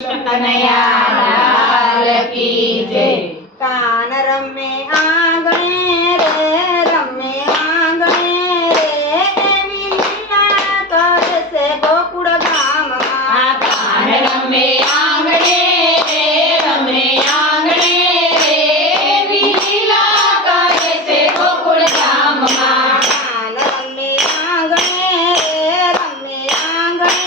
કનૈયા લાલ કી જય। કાન રમે આંગણે રે રમે આંગણે રે એવી લીલા કરશે ગોકુળ ગામમાં। કાન રમે આંગણે રે રમે આંગણે રે એવી લીલા કરે છે ગોકુળ ગામમાં। કાન રમે આંગણે રે રમે આંગણે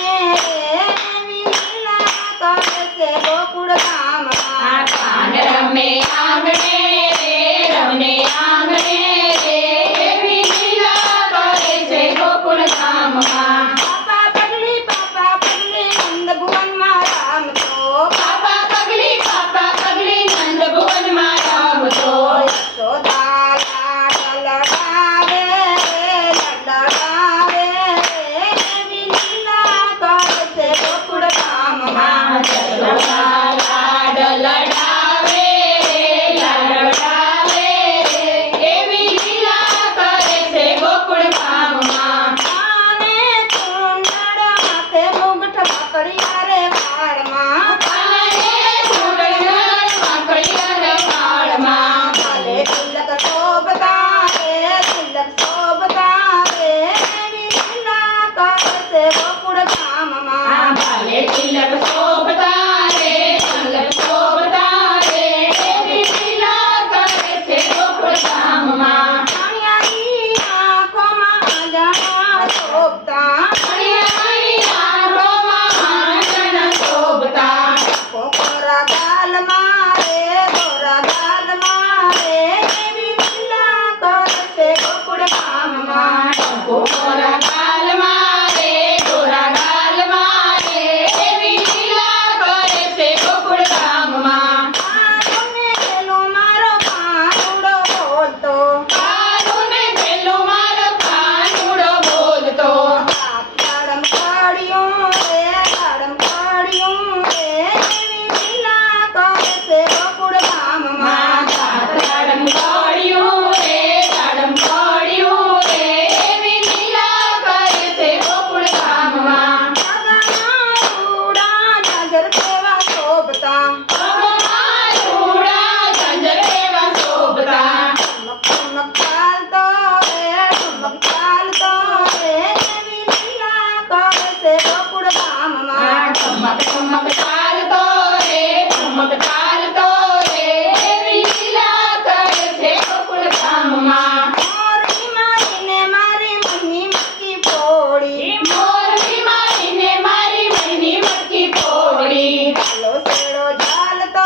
રે એવી લીલા કરશે ગોકુળ ગામમાં। કાન રમે આંગણે રે રમે આંગણે રે એવી લીલા કરે છે ગોકુળ ગામમાં। પાપા પગલી નંદ ભુવનમાં રામતો। પાપા પગલી નંદ ભુવનમાં રમતો। યશોદા લાડ લડાવે એવી લીલા કરશે ગોકુળ ગામમાં। યશોદા લાડ લડાવે એવી લીલા કરે છે ગોકુળ ગામમાં। કાને કુંડળ માથે મુગટ પકડ્યા રે વાળમાં। કાને કુંડળ વાંકડિયા રે વાળમાં। ભલે તિલક શોભતા રે એવી લીલા કરશે ગોકુળ ગામમાં। ભલે તિલક શોભતા રે એવી લીલા કરે છે ગોકુળ ગામમાં। કાળિયાની આંખોમાં આંજણા શોભતા। કળિયાની આંખોમાં આંજણ શોભતા। ગોરા ગાલમાં રે એવી લીલા કરશે ગોકુળ ગામમાં। ગોરા ગાલમાં રે એવી લીલા કરે છે ગોકુળ ગામમાં। કાનુને પેલું મારો કાનુડો બોલતો। કાનુને પેલું મારો કાનુડો બોલતો। ગાડમ કાઢ્યું રે એવી લીલા કરશે ગોકુળ ગામમાં। દાડમ કાઢ્યું રે એવી લીલા કરે છે ગોકુળ ગામમાં। પગમાં રૂડા ઝાંઝર કેવા શોભતા। પગમાં રૂડા ઝાંઝર કેવા શોભતા। ઠુમક ચાલતો રે એવી લીલા કરશે ગોકુળ ગામમાં। ઠમક ઠમક ચાલતો રે એવી લીલા કરે છે ગોકુળ ગામમાં। મોરબી મારીને મારી મની મટકી ફોડી। મોરબી મારીને મારી મહીની મટકી ફોડી। ચાલો શેડો ઝાલતો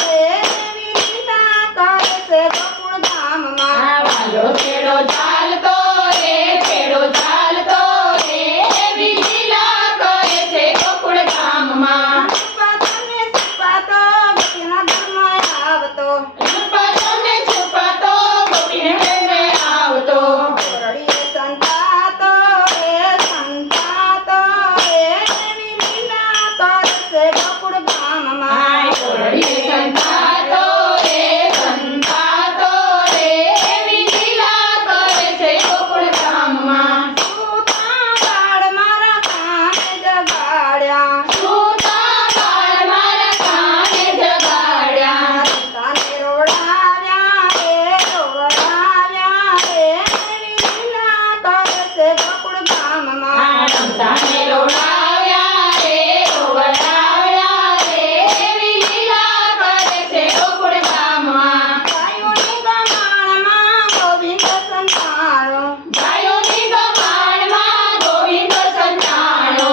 રે એવી લીલા કરશે ગોકુળ ગામમાં। વાલો છેડો ચાલતો રે એવી લીલા કરે છે ગોકુળ ગામમાં। છુપાતો ગોપીના ઘરમાં આવતો। છુપાતો ગોપીને ઘરે આવતો। ઘોરડીએ સંતાતો રે એવી લીલા કરશે ગોકુળ ગામમાં। ઘોડીએ સંતાતો રે એવી લીલા કરે છે ગોકુળ ગામમાં। સૂતા બાળ મારા કાને જગાડ્યા। સૂતા બાળ મારા કાને જગાડ્યા। કાને રોડાવ્યા રે એવી લીલા કરશે ગોકુળ ગામમાં। રમતાને રોડાવ્યા રે એવી લીલા કરે છે ગોકુળ ગામમાં। ગાયોની ગમાણમાં ગોવિંદ સંતાણો। ગાયોની ગમાણમાં ગોવિંદ સંતાણો।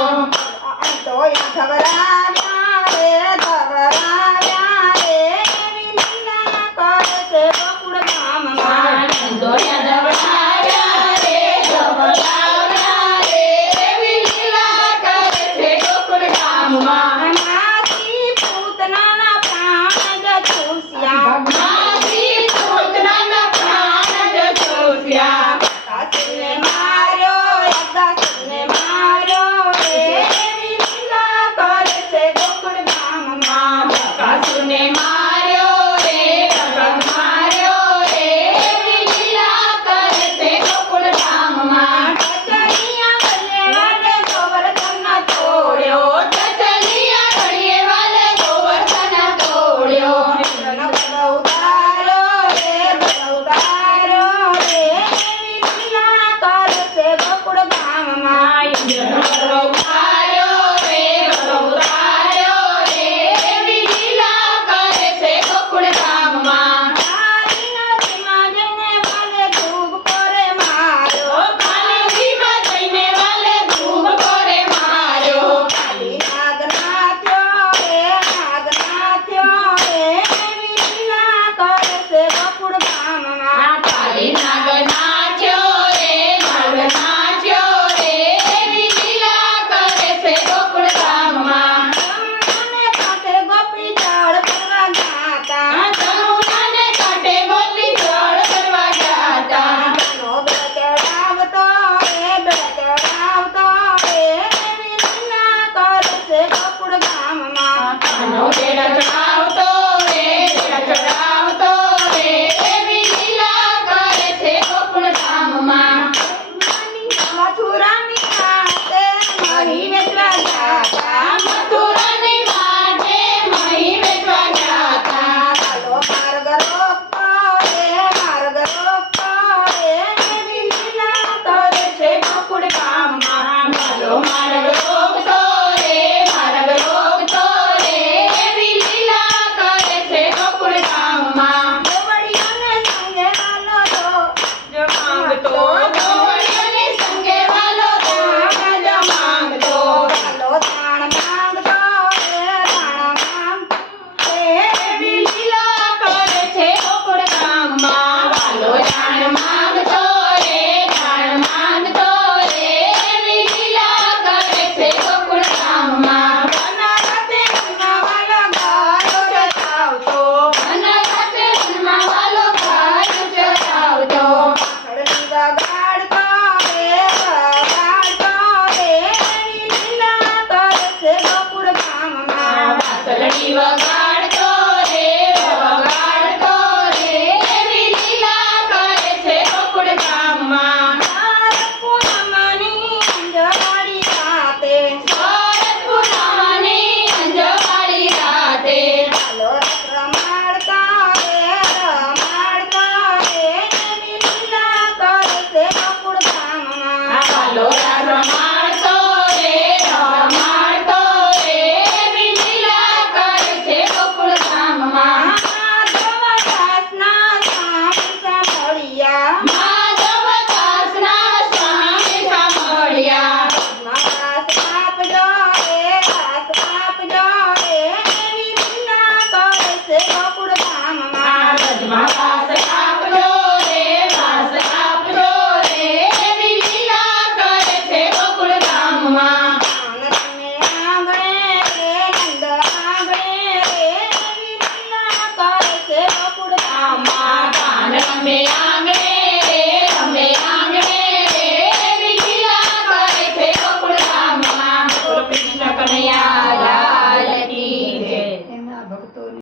ધોયા ધવરાવ્યા રે એવી લીલા કરશે ગોકુળ ગામમાં। દોયા દવડાવ્યા રે એવી લીલા કરે છે ગોકુળ ગામમાં। માસી પૂતનાના પ્રાણ જ છૂસ્યા। માસી પૂતનાના પ્રાણ જ છૂસ્યા। કાશીને માર્યો રે એવી લીલા કરશે ગોકુળ ગામમાં કાનો બેડા ચડાવે